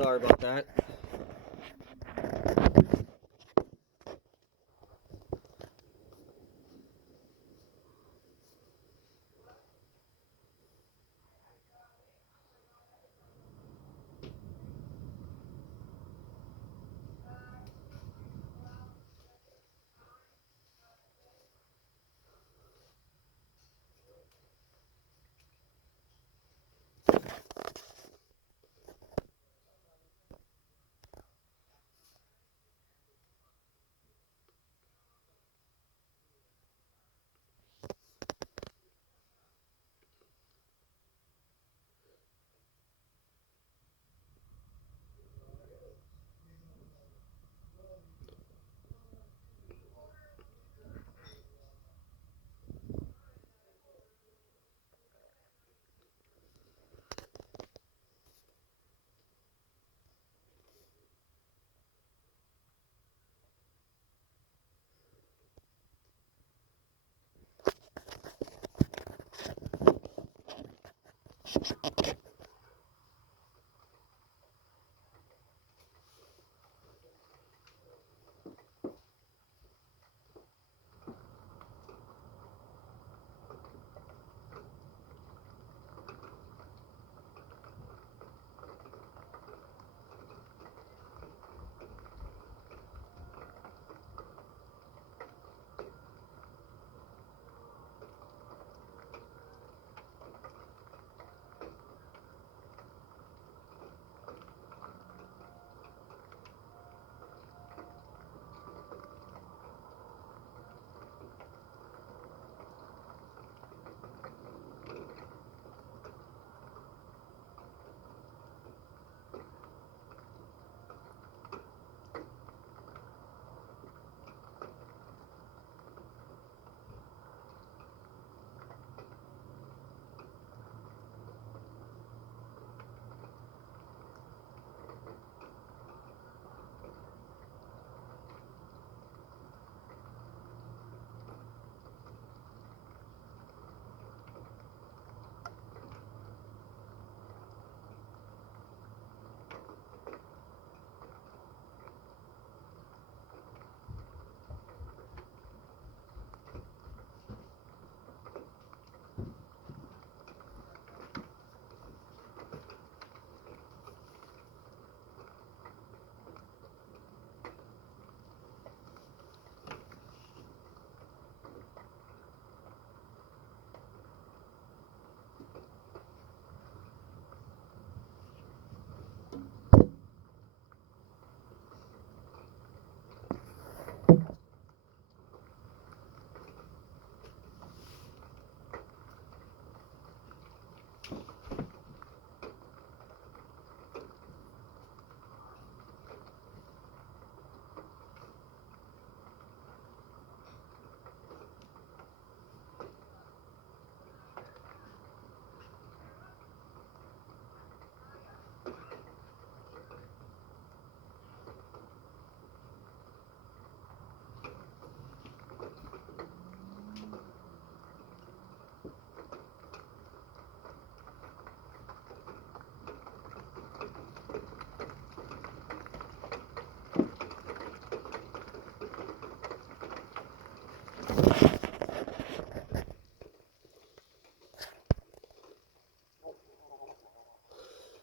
Sorry about that.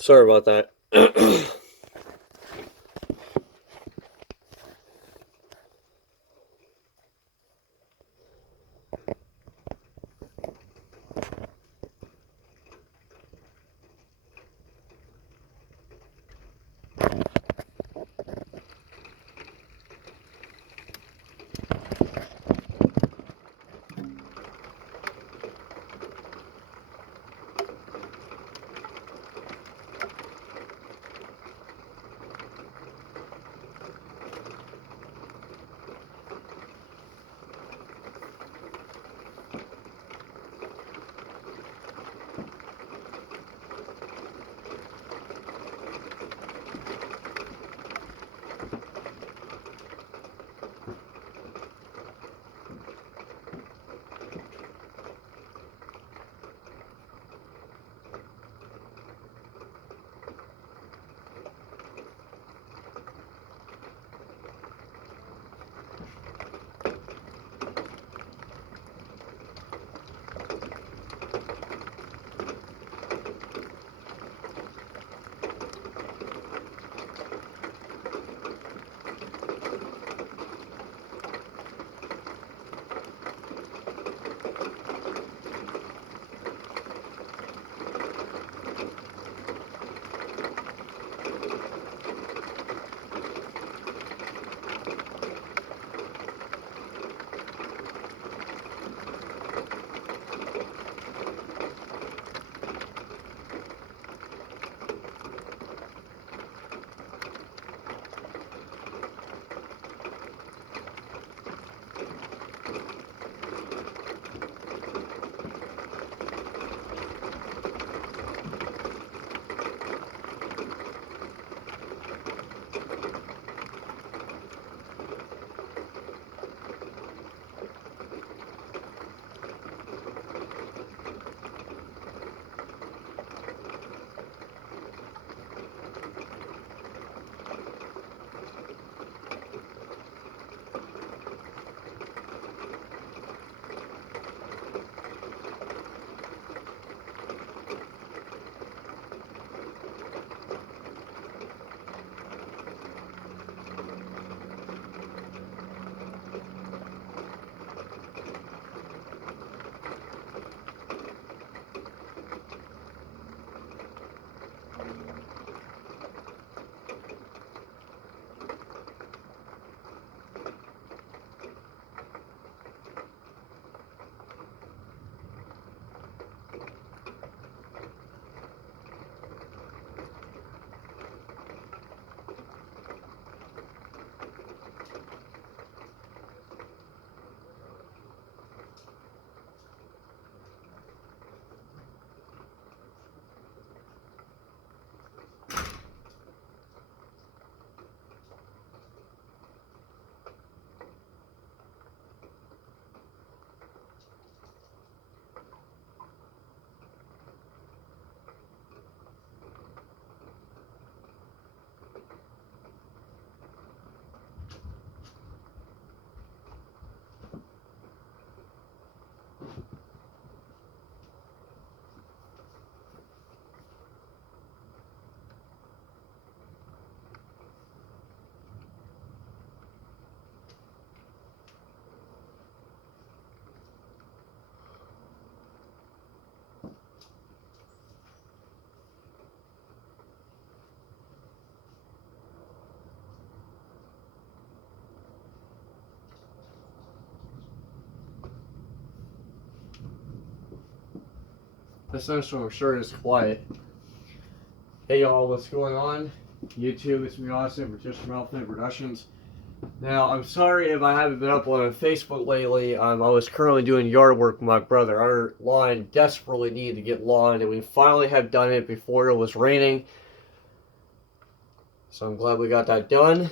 Sorry about that. This thunderstorm sure is quiet. Hey y'all, what's going on? YouTube, it's me Austin for Just from Outfit Productions. Now, I'm sorry if I haven't been up on Facebook lately. I was currently doing yard work with my brother. Our lawn desperately needed to get lawned, and we finally have done it before it was raining. So I'm glad we got that done.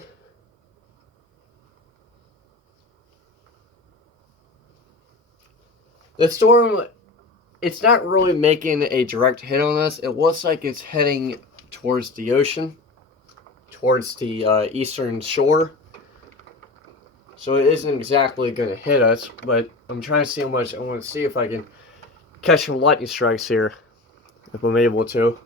The storm, it's not really making a direct hit on us. It looks like it's heading towards the ocean, towards the eastern shore. So it isn't exactly going to hit us, but I'm trying to see how much. I want to see if I can catch some lightning strikes here, if I'm able to.